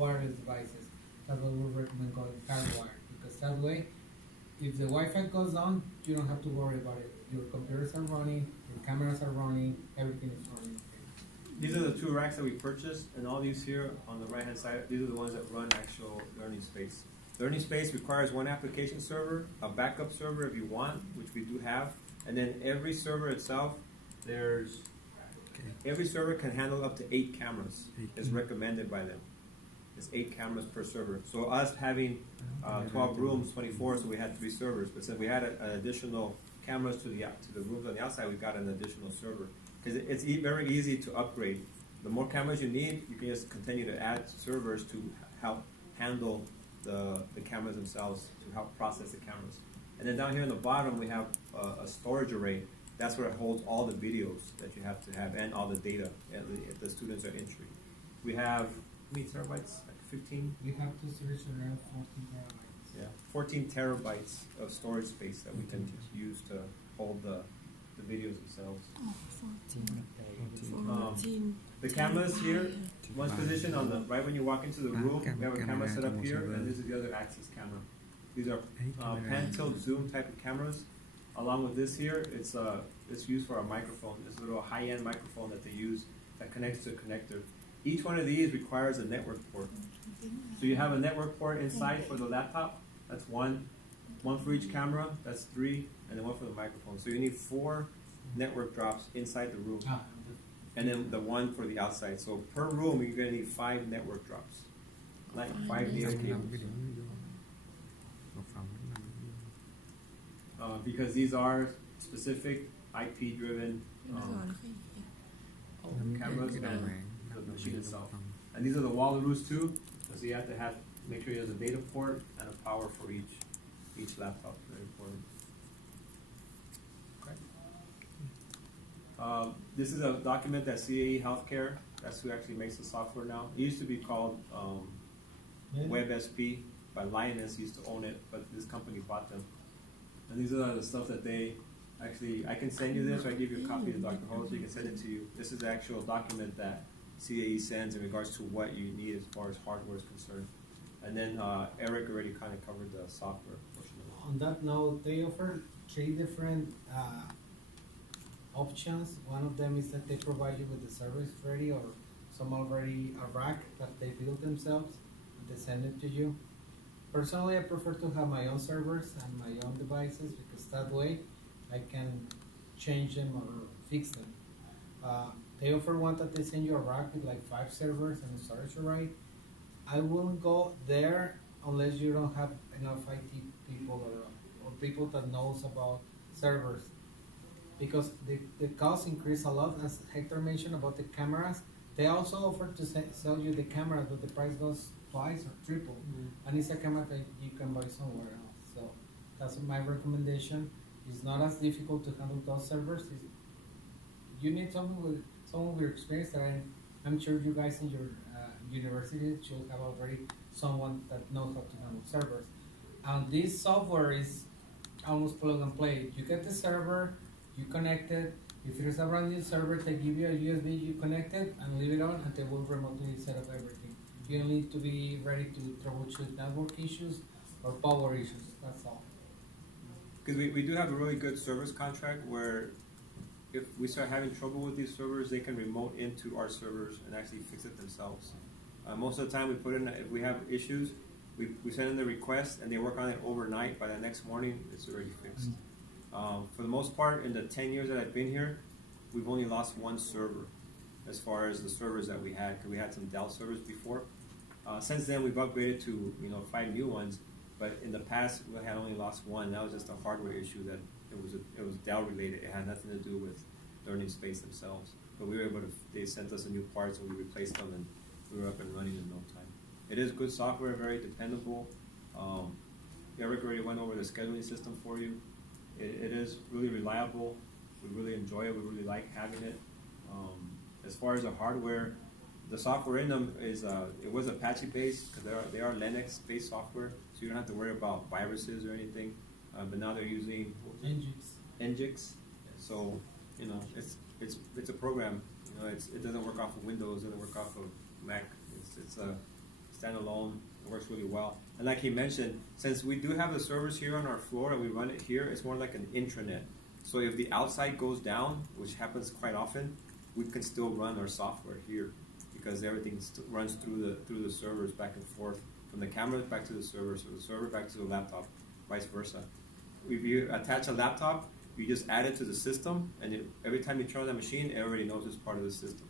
wireless devices. That's why we recommend going hardwired, because that way, if the Wi-Fi goes down, you don't have to worry about it. Your computers are running, your cameras are running, everything is running. These are the two racks that we purchased, and all these here on the right hand side, these are the ones that run actual Learning Space. Learning Space requires one application server, a backup server if you want, which we do have, and then every server itself, every server can handle up to 8 cameras. It's recommended by them. It's 8 cameras per server. So us having 12 rooms, 24, so we had 3 servers. But since we had an additional cameras to the rooms on the outside, we got an additional server. Because it's very easy to upgrade. The more cameras you need, you can just continue to add servers to help handle the cameras themselves, to help process the cameras. And then down here in the bottom, we have a storage array. That's where it holds all the videos that you have to have and all the data if the students are entering. We have, how many terabytes? Like 15? We have to search around 14 terabytes. Yeah, 14 terabytes of storage space that we can use to hold the videos themselves. Oh, 14. The cameras here, one's positioned on the right when you walk into the room. We have a camera set up here, and this is the other axis camera. These are pan, tilt, zoom type of cameras. Along with this here, it's used for a microphone. It's a little high-end microphone that they use that connects to a connector. Each one of these requires a network port. So you have a network port inside for the laptop. That's one for each camera. That's 3, and then one for the microphone. So you need 4 network drops inside the room, and then the one for the outside. So per room, you're going to need 5 network drops, like 5 data cables. Because these are specific IP-driven cameras and the machine itself. And these are the wallaroos too, so you have to make sure you have a data port and a power for each laptop. Very important. Okay. This is a document that CAE Healthcare, that's who actually makes the software now. It used to be called WebSP, by Lioness used to own it, but this company bought them. And these are the stuff that they actually, I can send you this, or I give you a copy of Dr. Ho, so you can send it to you. This is the actual document that CAE sends in regards to what you need as far as hardware is concerned. And then Eric already kind of covered the software portion of it. On that note, they offer 3 different options. One of them is that they provide you with the service ready, or some already a rack that they build themselves, and they send it to you. Personally, I prefer to have my own servers and my own devices, because that way I can change them or fix them. They offer one that they send you a rack with like 5 servers and a storage array. I wouldn't go there unless you don't have enough IT people or people that knows about servers, because the cost increase a lot, as Hector mentioned about the cameras. They also offer to sell you the camera, but the price goes twice or triple, and it's a camera that you can buy somewhere else. So that's my recommendation. It's not as difficult to handle those servers. You need someone with your experience. That I'm sure you guys in your university should have already someone that knows how to handle servers. And this software is almost plug and play. You get the server, you connect it. If there's a brand new server, they give you a USB, you connect it and leave it on, and they will remotely set up everything. You don't need to be ready to troubleshoot network issues or power issues. That's all. Because we do have a really good service contract where if we start having trouble with these servers, they can remote into our servers and actually fix it themselves. Most of the time we put in, if we have issues, we send in the request and they work on it overnight. By the next morning, it's already fixed. For the most part, in the 10 years that I've been here, we've only lost 1 server as far as the servers that we had, because we had some Dell servers before. Since then, we've upgraded to 5 new ones, but in the past, we had only lost 1. That was just a hardware issue that it was Dell related. It had nothing to do with Learning Space themselves. But we were able to, they sent us a new parts and we replaced them, and we were up and running in no time. It is good software, very dependable. Eric already went over the scheduling system for you. It is really reliable. We really enjoy it. We really like having it. As far as the hardware, the software in them is it was Apache based, because they are Linux based software, so you don't have to worry about viruses or anything. But now they're using Nginx. So it's a program. It doesn't work off of Windows. It doesn't work off of Mac. It's standalone. It works really well. And like he mentioned, since we do have the servers here on our floor and we run it here, it's more like an intranet. So if the outside goes down, which happens quite often, we can still run our software here because everything runs through the servers back and forth, from the cameras back to the server, so the server back to the laptop, vice versa. If you attach a laptop, you just add it to the system, and every time you turn on that machine, it already knows it's part of the system.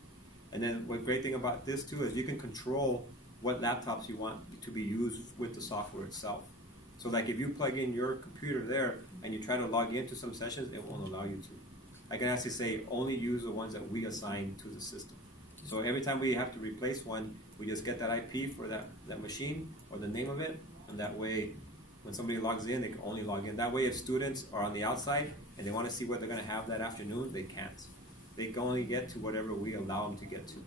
And then what great thing about this too is you can control what laptops you want to be used with the software itself. So like if you plug in your computer there and you try to log into some sessions, it won't allow you to. I can actually say only use the ones that we assign to the system. So every time we have to replace one, we just get that IP for that machine or the name of it, and that way when somebody logs in, they can only log in. That way if students are on the outside and they want to see what they're going to have that afternoon, they can't. They can only get to whatever we allow them to get to.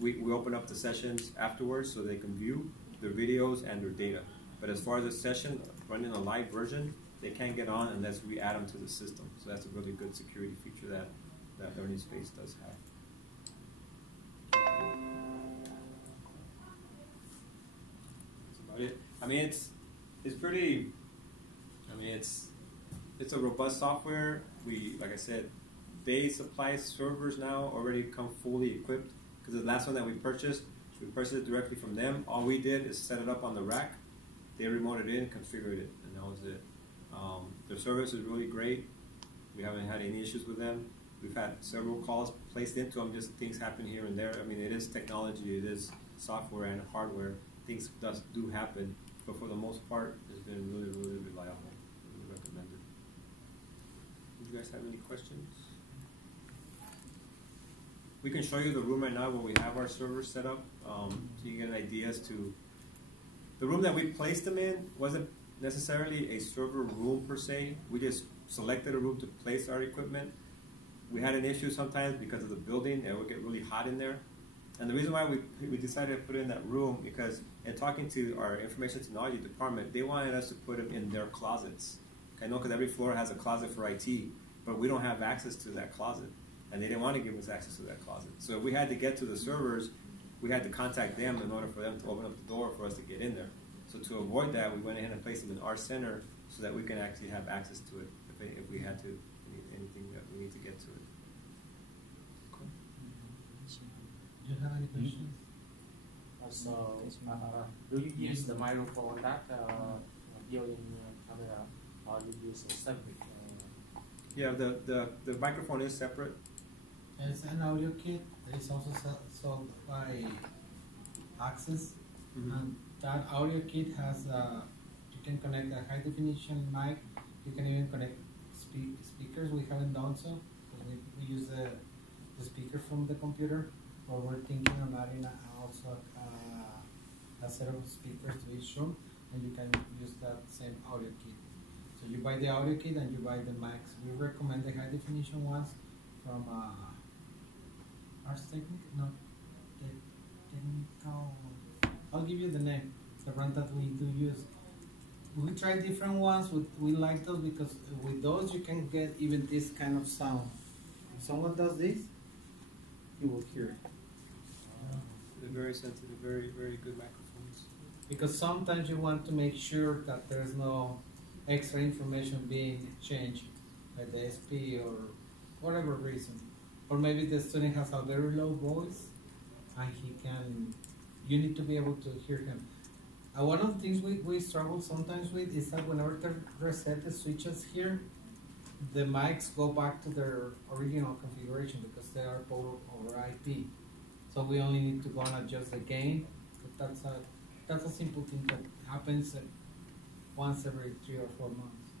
We open up the sessions afterwards so they can view their videos and their data. But as far as the session, running a live version, they can't get on unless we add them to the system. So that's a really good security feature that Learning Space does have. That's about it. I mean, it's pretty. I mean, it's a robust software. Like I said, they supply servers now already come fully equipped. Because the last one that we purchased it directly from them. All we did is set it up on the rack. They remoted in, configured it, and that was it. Their service is really great. We haven't had any issues with them. We've had several calls placed into them, just things happen here and there. I mean, it is technology, it is software and hardware. Things do happen, but for the most part, it's been really, really reliable. Really recommended. Do you guys have any questions? We can show you the room right now where we have our servers set up, so you get an idea as to the room that we placed them in. Wasn't necessarily a server room per se. We just selected a room to place our equipment. We had an issue sometimes because of the building, and it would get really hot in there. And the reason why we decided to put it in that room, because in talking to our information technology department, they wanted us to put them in their closets. I know because every floor has a closet for IT, but we don't have access to that closet. And they didn't want to give us access to that closet. So if we had to get to the servers, we had to contact them in order for them to open up the door for us to get in there. So to avoid that, we went ahead and placed them in our center so that we can actually have access to it if we had to, anything that we need to get to it. Cool. Do you have any questions? So, do you use the microphone that built in camera, or you use a separate? Yeah, the microphone is separate. It's an audio kit that is also sold by ATACS. And that audio kit has you can connect a high definition mic. You can even connect speakers. We haven't done so because we use the speaker from the computer. But we're thinking on adding also a set of speakers to each room, and you can use that same audio kit. So you buy the audio kit and you buy the mics. We recommend the high definition ones from Ars Technica. No, Technical. I'll give you the name. It's the brand that we do use. We try different ones. We like those because with those you can get even this kind of sound. If someone does this, you will hear it. They're very sensitive, very, very good microphones. Because sometimes you want to make sure that there's no extra information being changed by the SP or whatever reason. Or maybe the student has a very low voice and you need to be able to hear him. One of the things we struggle sometimes with is that whenever they reset the switches here, the mics go back to their original configuration because they are both over IP. So we only need to go and adjust the gain. But that's a simple thing that happens once every 3 or 4 months.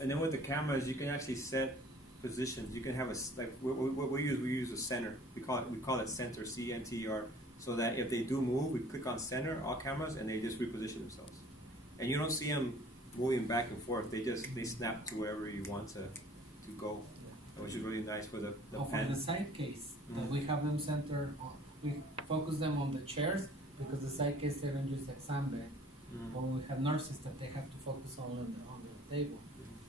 And then with the cameras, you can actually set positions. You can have what we use a center. We call it center, CNTR. So that if they do move, we click on center, all cameras, and they just reposition themselves. And you don't see them moving back and forth. They snap to wherever you want to go, which is really nice for the for the side case, that we have them centered on, we focus them on the chairs because the side case they don't use the exam bed. When we have nurses that they have to focus on the table.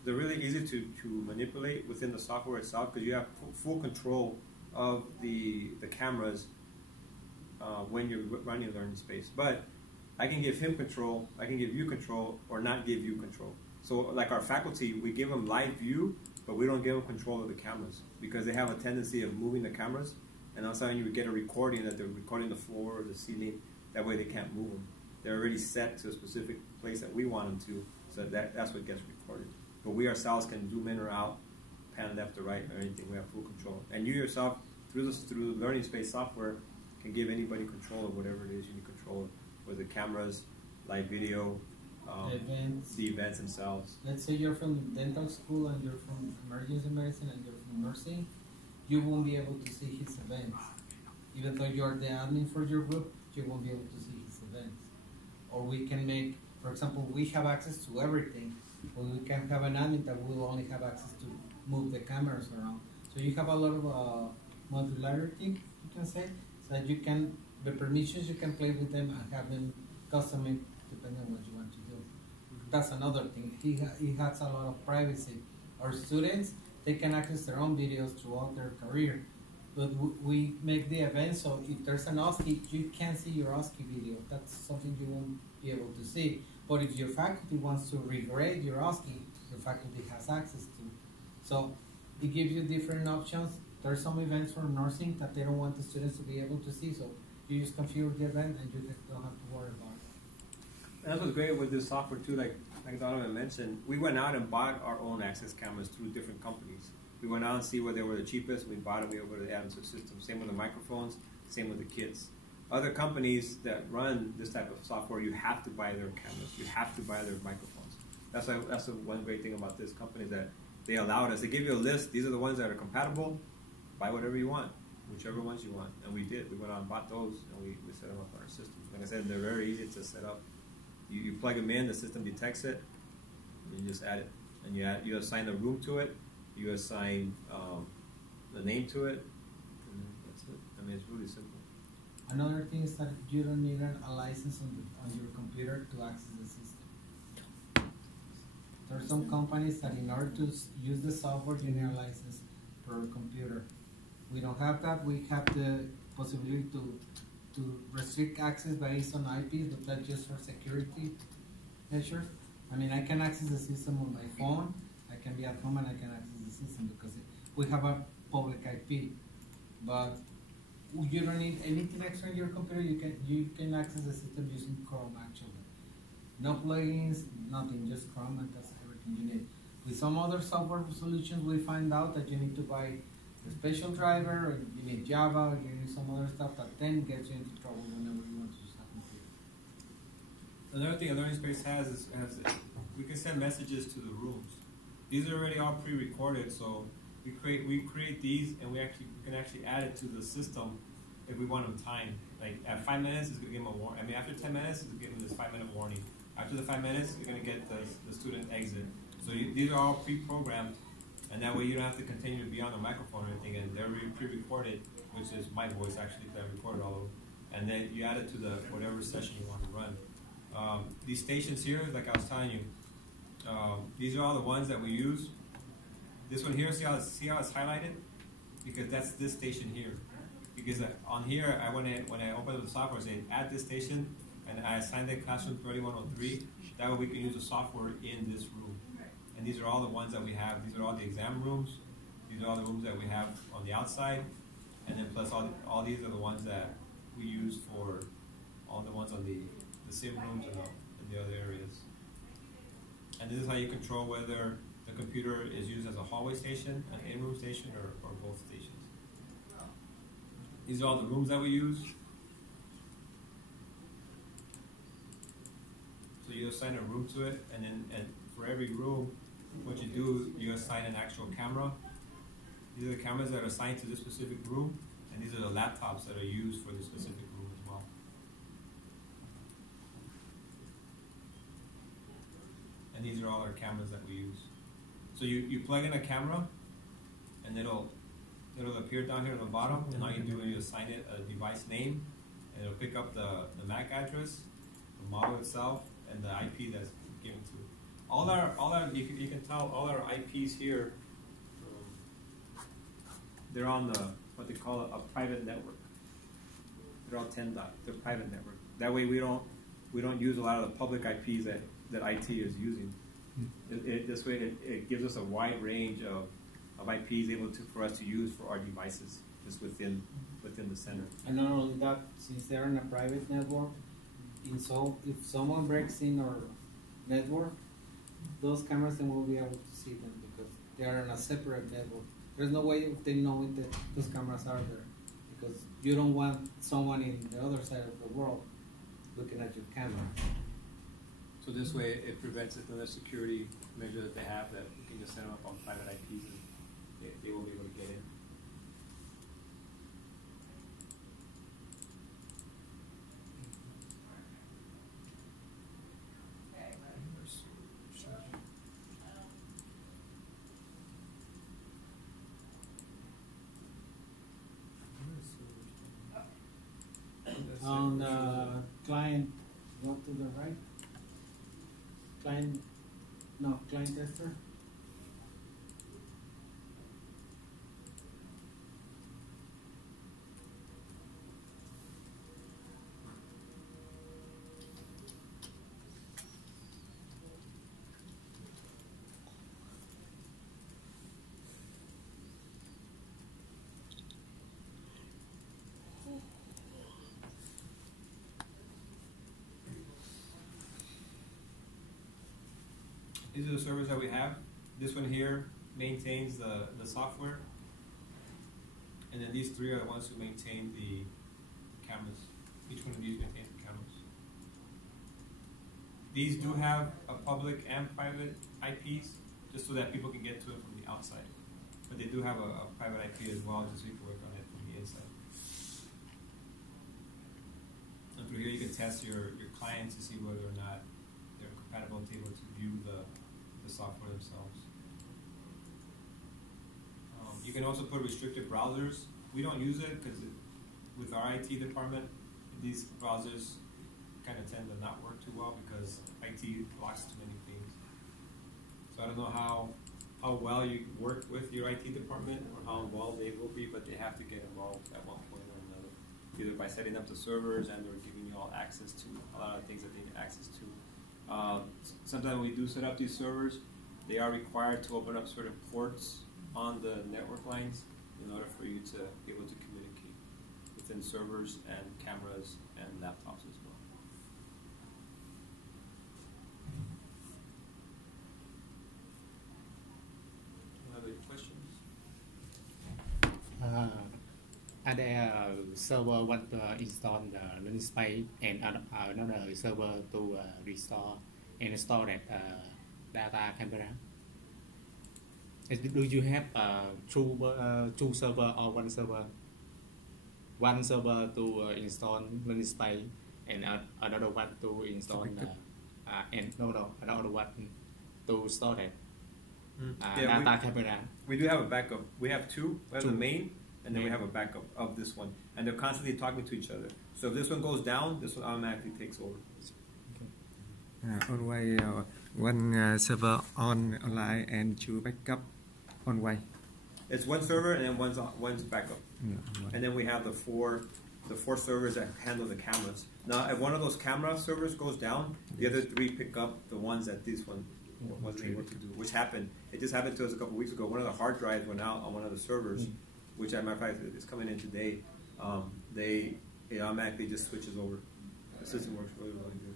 They're really easy to manipulate within the software itself because you have full control of the cameras when you're running a learning space. But I can give him control, I can give you control, or not give you control. So like our faculty, we give them live view, but we don't give them control of the cameras because they have a tendency of moving the cameras, and all of a sudden you would get a recording that they're recording the floor or the ceiling. That way they can't move them. They're already set to a specific place that we want them to, so that's what gets recorded. But we ourselves can zoom in or out, pan left or right or anything. We have full control. And you yourself, through Learning Space software, can give anybody control of whatever it is you need control of, whether cameras, live video, the events themselves. Let's say you're from dental school and you're from emergency medicine and you're from nursing, you won't be able to see his events. Even though you're the admin for your group, you won't be able to see his events. Or we can make, for example, we have access to everything, but we can have an admin that will only have access to move the cameras around. So you have a lot of modularity, you can say, so that you can, the permissions, you can play with them and have them custom it depending on what you want to do. That's another thing. He has a lot of privacy. Our students, they can access their own videos throughout their career. But we make the event so if there's an OSCE, you can't see your OSCE video. That's something you won't be able to see. But if your faculty wants to regrade your OSCE, your faculty has access to. So it gives you different options. There's some events for nursing that they don't want the students to be able to see. So you just configure the event and you don't have to worry about it. And that's what's great with this software too, like Donovan mentioned, we went out and bought our own access cameras through different companies. We went out and see where they were the cheapest, we bought them, we were able to add them to the system. Same with the microphones, same with the kits. Other companies that run this type of software, you have to buy their cameras, you have to buy their microphones. That's the one great thing about this company, that they allowed us, they give you a list, these are the ones that are compatible, buy whatever you want, whichever ones you want. And we did, we went out and bought those, and we set them up on our system. Like I said, they're very easy to set up. You plug them in, the system detects it, and you just add it. And you assign a room to it, you assign the name to it, and that's it. I mean, it's really simple. Another thing is that you don't need a license on your computer to access the system. There are some companies that in order to use the software, you need a license per computer. We don't have that. We have the possibility to restrict access based on IPs, but that's just for security measures. I mean, I can access the system on my phone. I can be at home and I can access the system because we have a public IP. But you don't need anything extra in your computer. You can access the system using Chrome actually. No plugins, nothing, just Chrome, and that's everything you need. With some other software solutions, we find out that you need to buy a special driver, or you need Java, or you need some other stuff that then gets you into trouble whenever you want to use that computer. Another thing a Learning Space has is we can send messages to the rooms. These are already all pre-recorded, so we create these, and we can actually add it to the system if we want them timed. Like at 5 minutes, it's going to give them a warning. I mean, after 10 minutes, it's going to give them this 5-minute warning. After the 5 minutes, you're going to get the student exit. So these are all pre-programmed, and that way you don't have to continue to be on the microphone or anything, and they're pre-recorded, which is my voice actually, because I recorded all of them. And then you add it to the whatever session you want to run. These stations here, like I was telling you, these are all the ones that we use. This one here, see how it's highlighted? Because that's this station here. Because on here, when I open up the software, I say add this station, and I assigned it classroom 3103. That way we can use the software in this room. And these are all the ones that we have. These are all the exam rooms. These are all the rooms that we have on the outside. And then plus all these are the ones that we use for all the ones on the sim rooms and the other areas. And this is how you control whether the computer is used as a hallway station, an in-room station, or both stations. These are all the rooms that we use. So you assign a room to it, and for every room, what you do, you assign an actual camera. These are the cameras that are assigned to this specific room, and these are the laptops that are used for this specific room as well. And these are all our cameras that we use. So you plug in a camera, and it'll appear down here at the bottom, and all you do is you assign it a device name, and it'll pick up the MAC address, the model itself, and the IP that's given to it. All our you can tell all our IPs here, they're on what they call a private network. they're all 10 dot. They're private network. That way we don't use a lot of the public IPs that IT is using. This way it gives us a wide range of IPs for us to use for our devices just within the center. And not only that, since they're in a private network, if someone breaks in our network, those cameras then will be able to see them because they are in a separate network. There's no way of them knowing that those cameras are there because you don't want someone in the other side of the world looking at your camera. So this way it prevents another security measure that they have that you can just set them up on private IPs and they will be able to get in. On client, go to the right. Client tester. These are the servers that we have. This one here maintains the software. And then these three are the ones who maintain the cameras. Each one of these maintains the cameras. These do have a public and private IPs, just so that people can get to it from the outside. But they do have a private IP as well, just so you can work on it from the inside. And through here you can test your clients to see whether or not they're compatible to able to view the software themselves. You can also put restricted browsers. We don't use it because with our IT department, these browsers kind of tend to not work too well because IT blocks too many things. So I don't know how well you work with your IT department or how involved they will be, but they have to get involved at one point or another, either by setting up the servers and or giving you all access to a lot of things that they need access to. Sometimes when we do set up these servers, they are required to open up certain ports on the network lines in order for you to be able to communicate within servers and cameras and laptops as well. Have any questions? Are there server want to install the Linux Space and another server to restore and store that data camera? Do you have two server or one server? One server to install Linux Space and another one to install another one to store that data camera. We do have a backup. We have two. We have the main, and then we have a backup of this one. And they're constantly talking to each other. So if this one goes down, this one automatically takes over. Always one server online and two backup online. It's one server and then one's backup. And then we have the four servers that handle the cameras. Now, if one of those camera servers goes down, the other three pick up the ones that this one wasn't able to do, which happened. It just happened to us a couple weeks ago. One of the hard drives went out on one of the servers, which, as a matter of fact, is coming in today. It automatically just switches over. The system works really, really good.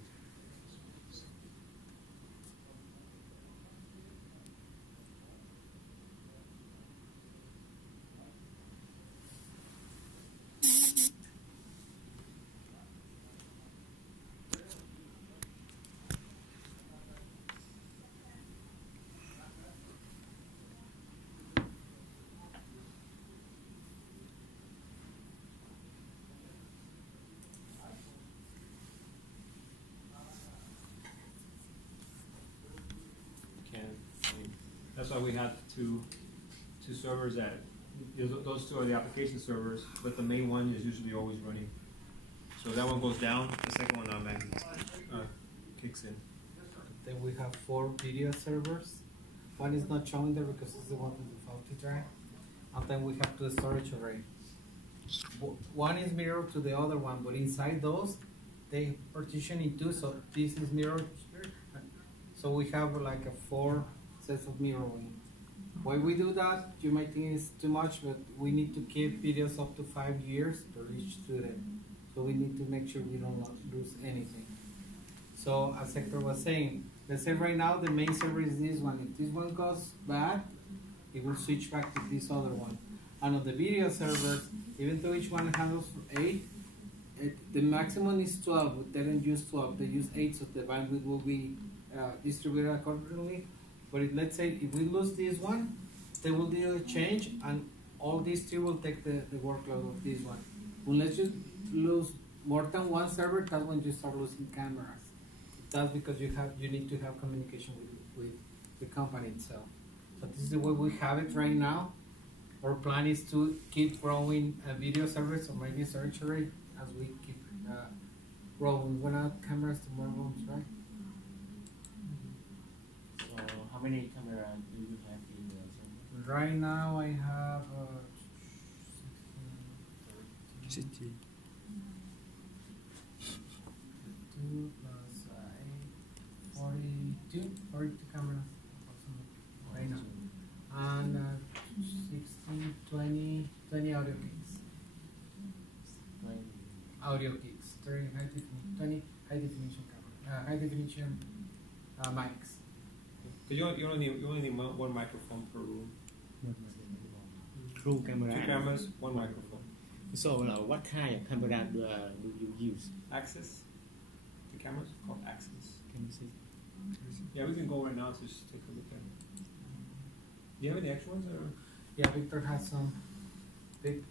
That's why we have two servers that, those two are the application servers, but the main one is usually always running. So if that one goes down, the second one automatically kicks in. Then we have 4 video servers. One is not showing there because it's the one with the faulty drive. And then we have 2 storage array. one is mirrored to the other one, but inside those, they partition in two, so this is mirrored here. So we have like a 4 sets of mirroring. Why we do that, you might think it's too much, but we need to keep videos up to 5 years for each student. So we need to make sure we don't lose anything. So as Hector was saying, let's say right now the main server is this one. If this one goes bad, it will switch back to this other one. And on the video servers, even though each one handles 8, the maximum is 12, but they don't use 12, they use 8, so the bandwidth will be distributed accordingly. But let's say if we lose this one, they will do a change, and all these two will take the workload of this one. Unless you lose more than one server, that's when you start losing cameras. That's because you need to have communication with the company itself. So this is the way we have it right now. Our plan is to keep growing video servers or maybe search rate as we keep growing. We're not cameras to more rooms, right? So how many cameras do you have in the center? Right now I have 60. 2 plus 8, 42 cameras right now. And 16, 20 audio gigs. 20. Audio gigs, 20 high definition camera, high definition mics. Because you only need one microphone per room. True camera. 2 cameras, 1 microphone. So what kind of camera do you use? Access. The cameras called Access. Can you see? Yeah, we can go right now to just take a look at it. Do you have any extra ones or? Yeah, Victor has some big